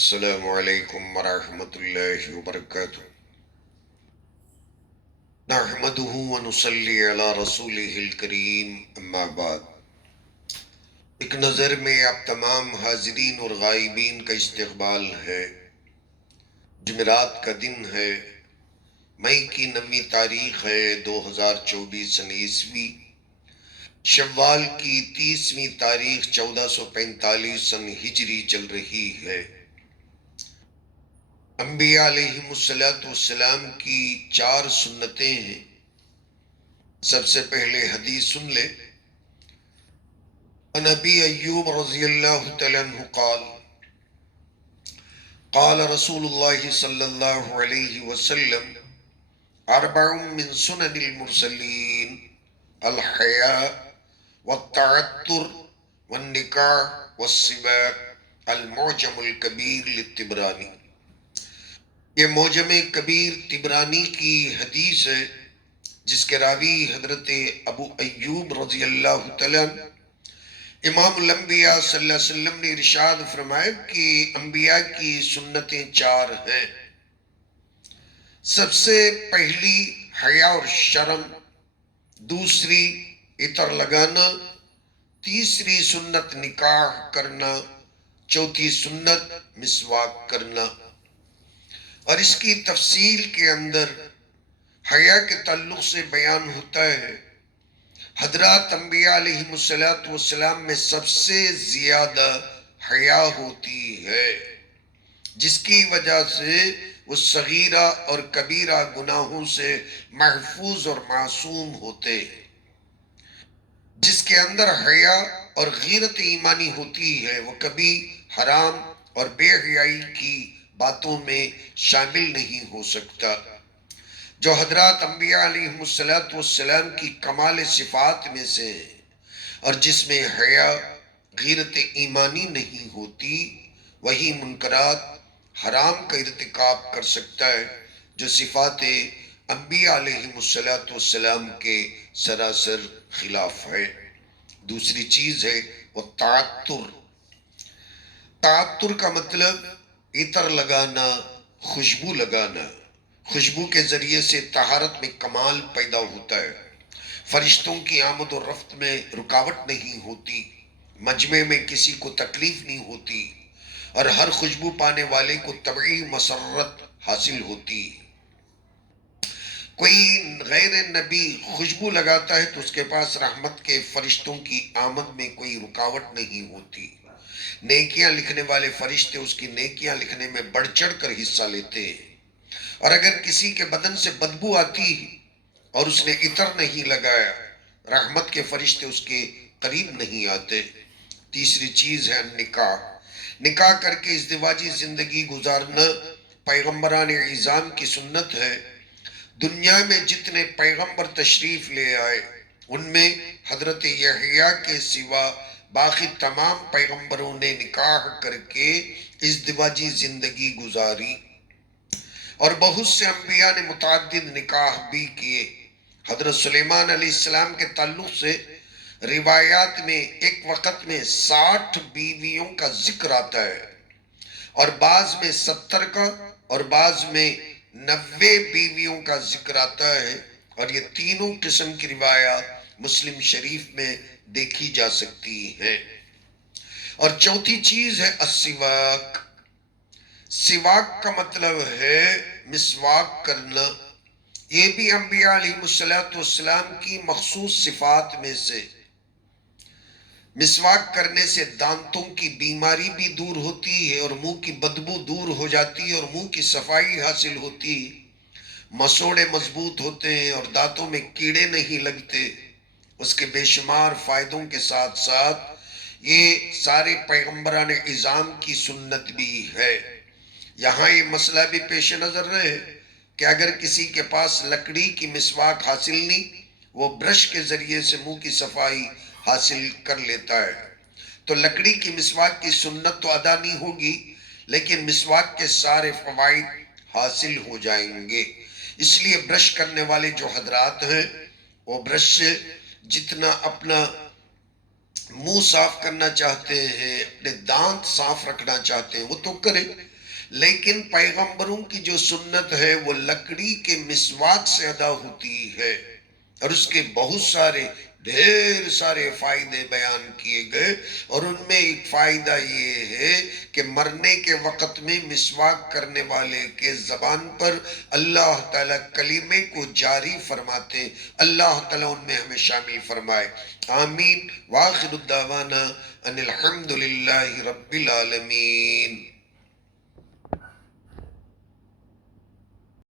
السلام علیکم ورحمۃ اللہ وبرکاتہ۔ نحمده ونصلی علی رسولہ الکریم، اما بعد۔ ایک نظر میں آپ تمام حاضرین اور غائبین کا استقبال ہے۔ جمعرات کا دن ہے، مئی کی 9 تاریخ ہے 2024 سن عیسوی، شوال کی 30ویں تاریخ 1445 سن ہجری چل رہی ہے۔ انبیاء علیہم السلام کی 4 سنتیں ہیں۔ سب سے پہلے حدیث سن لے۔ نبی ایوب رضی اللہ تعالیٰ عنہ قال قال رسول اللہ صلی اللہ علیہ وسلم اربع من سنن المرسلین الحیاء والتعطر والنکاح والسواک المعجم الکبیر للطبرانی۔ یہ معجم کبیر طبرانی کی حدیث ہے، جس کے راوی حضرت ابو ایوب رضی اللہ تعالیٰ عنہ۔ امام الانبیاء صلی اللہ علیہ وسلم نے ارشاد فرمایا کہ انبیاء کی سنتیں 4 ہیں۔ سب سے پہلی حیا اور شرم، دوسری عطر لگانا، تیسری سنت نکاح کرنا، چوتھی سنت مسواک کرنا۔ اور اس کی تفصیل کے اندر حیا کے تعلق سے بیان ہوتا ہے۔ حضرات انبیاء علیہم السلام میں سب سے زیادہ حیا ہوتی ہے، جس کی وجہ سے وہ صغیرہ اور کبیرہ گناہوں سے محفوظ اور معصوم ہوتے ہیں۔ جس کے اندر حیا اور غیرت ایمانی ہوتی ہے، وہ کبھی حرام اور بے حیائی کی باتوں میں شامل نہیں ہو سکتا۔ جو حضرات انبیاء علیہم السلام کی کمال صفات میں سے ہیں، اور جس میں حیا غیرت ایمانی نہیں ہوتی، وہی منکرات حرام کا ارتکاب کر سکتا ہے، جو صفات انبیاء علیہم السلام کے سراسر خلاف ہے۔ دوسری چیز ہے وہ تعطر۔ تعطر کا مطلب عطر لگانا، خوشبو لگانا۔ خوشبو کے ذریعے سے طہارت میں کمال پیدا ہوتا ہے، فرشتوں کی آمد و رفت میں رکاوٹ نہیں ہوتی، مجمع میں کسی کو تکلیف نہیں ہوتی، اور ہر خوشبو پانے والے کو طبعی مسرت حاصل ہوتی۔ کوئی غیر نبی خوشبو لگاتا ہے تو اس کے پاس رحمت کے فرشتوں کی آمد میں کوئی رکاوٹ نہیں ہوتی۔ نیکیاں لکھنے والے فرشتے اس کی نیکیاں لکھنے میں بڑھ چڑھ کر حصہ لیتے ہیں۔ اور اگر کسی کے بدن سے بدبو آتی اور اس نے عطر نہیں لگایا، رحمت کے فرشتے اس کے قریب نہیں آتے۔ تیسری چیز ہے نکاح۔ نکاح کر کے ازدواجی زندگی گزارنا پیغمبران اعظام کی سنت ہے۔ دنیا میں جتنے پیغمبر تشریف لے آئے، ان میں حضرت یحییٰ کے سوا باقی تمام پیغمبروں نے نکاح کر کے ازدواجی زندگی گزاری، اور بہت سے انبیاء نے متعدد نکاح بھی کیے۔ حضرت سلیمان علیہ السلام کے تعلق سے روایات میں ایک وقت میں 60 بیویوں کا ذکر آتا ہے، اور بعض میں 70 کا، اور بعض میں 90 بیویوں کا ذکر آتا ہے، اور یہ تینوں قسم کی روایات مسلم شریف میں دیکھی جا سکتی ہیں۔ اور چوتھی چیز ہے السواک۔ سواک کا مطلب ہے مسواک کرنا۔ یہ بھی انبیاء علیہ السلام کی مخصوص صفات میں سے۔ مسواک کرنے سے دانتوں کی بیماری بھی دور ہوتی ہے، اور منہ کی بدبو دور ہو جاتی ہے، اور منہ کی صفائی حاصل ہوتی ہے۔ مسوڑے مضبوط ہوتے ہیں اور دانتوں میں کیڑے نہیں لگتے۔ اس کے بے شمار فائدوں کے ساتھ ساتھ یہ سارے پیغمبران اعظام کی سنت بھی ہے۔ یہاں یہ مسئلہ بھی پیش نظر رہے کہ اگر کسی کے پاس لکڑی کی مسواک حاصل نہیں، وہ برش کے ذریعے سے منہ کی صفائی حاصل کر لیتا ہے، تو لکڑی کی مسواک کی سنت تو ادا نہیں ہوگی، لیکن مسواک کے سارے فوائد حاصل ہو جائیں گے۔ اس لیے برش کرنے والے جو حضرات ہیں، وہ برش سے جتنا اپنا منہ صاف کرنا چاہتے ہیں، اپنے دانت صاف رکھنا چاہتے ہیں، وہ تو کریں۔ لیکن پیغمبروں کی جو سنت ہے وہ لکڑی کے مسواک سے ادا ہوتی ہے، اور اس کے بہت سارے ڈھیر سارے فائدے بیان کیے گئے، اور ان میں ایک فائدہ یہ ہے کہ مرنے کے وقت میں مسواک کرنے والے کے زبان پر اللہ تعالیٰ کلمے کو جاری فرماتے، اللہ تعالیٰ ان میں ہمیں شامل فرمائے، آمین۔ وآخر الدعوانا ان الحمد للہ رب العالمین۔